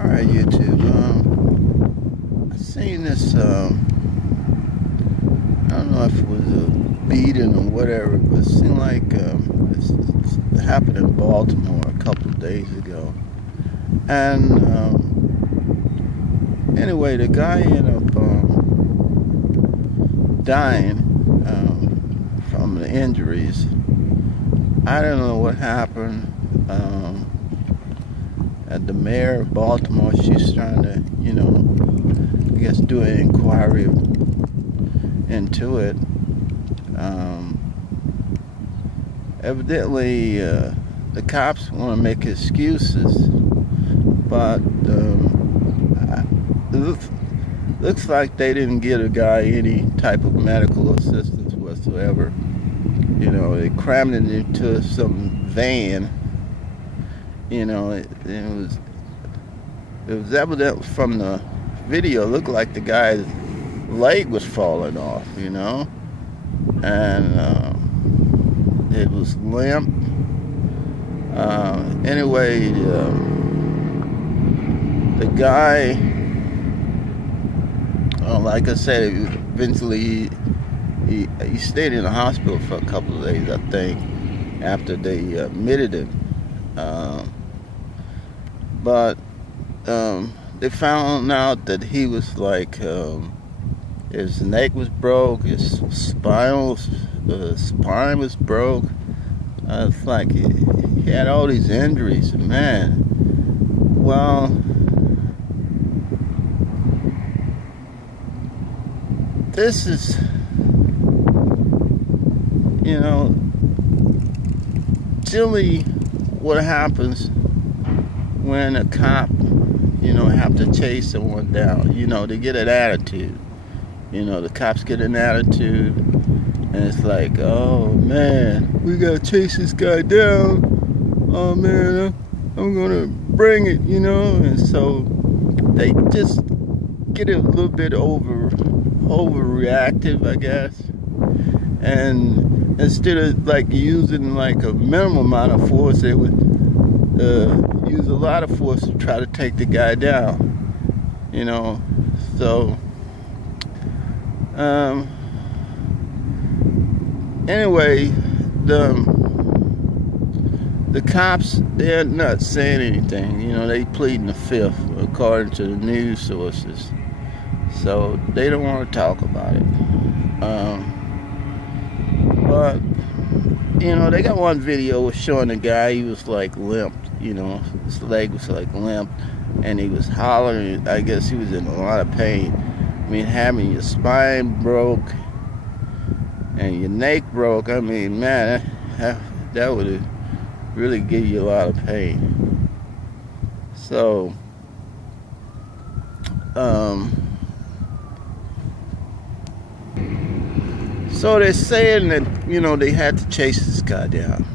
Alright, YouTube. I seen this, I don't know if it was a beating or whatever, but it seemed like it happened in Baltimore a couple of days ago. And anyway, the guy ended up dying from the injuries. I don't know what happened. And the mayor of Baltimore, she's trying to, I guess do an inquiry into it. Evidently, the cops want to make excuses, but it looks like they didn't give a guy any type of medical assistance whatsoever. They crammed it into some van. It was evident from the video. It looked like the guy's leg was falling off, and it was limp. Anyway, the guy, like I said, eventually he stayed in the hospital for a couple of days, I think, after they admitted him. But they found out that he was like, his neck was broke, his spine was broke. It's like he had all these injuries, and man, well, this is, generally what happens when a cop, have to chase someone down. They get an attitude. The cops get an attitude, and it's like, oh man, we gotta chase this guy down. Oh man, I'm gonna bring it, and so they just get a little bit overreactive, I guess. And instead of like using like a minimum amount of force, they would use a lot of force to try to take the guy down. So anyway, the cops, they're not saying anything. They pleading the fifth according to the news sources, so they don't want to talk about it. But they got one video showing the guy. He was like limp, his leg was like limp, and he was hollering. I guess he was in a lot of pain. I mean, having your spine broke and your neck broke, I mean, man, that would really give you a lot of pain. So, so they're saying that, they had to chase this guy down.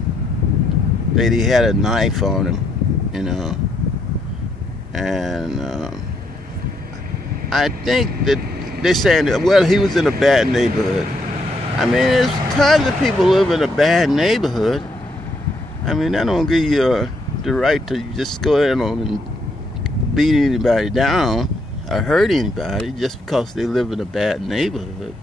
They had a knife on him, and I think that they're saying that, well, he was in a bad neighborhood. I mean, there's tons of people live in a bad neighborhood. I mean, that don't give you the right to just go ahead and beat anybody down or hurt anybody just because they live in a bad neighborhood.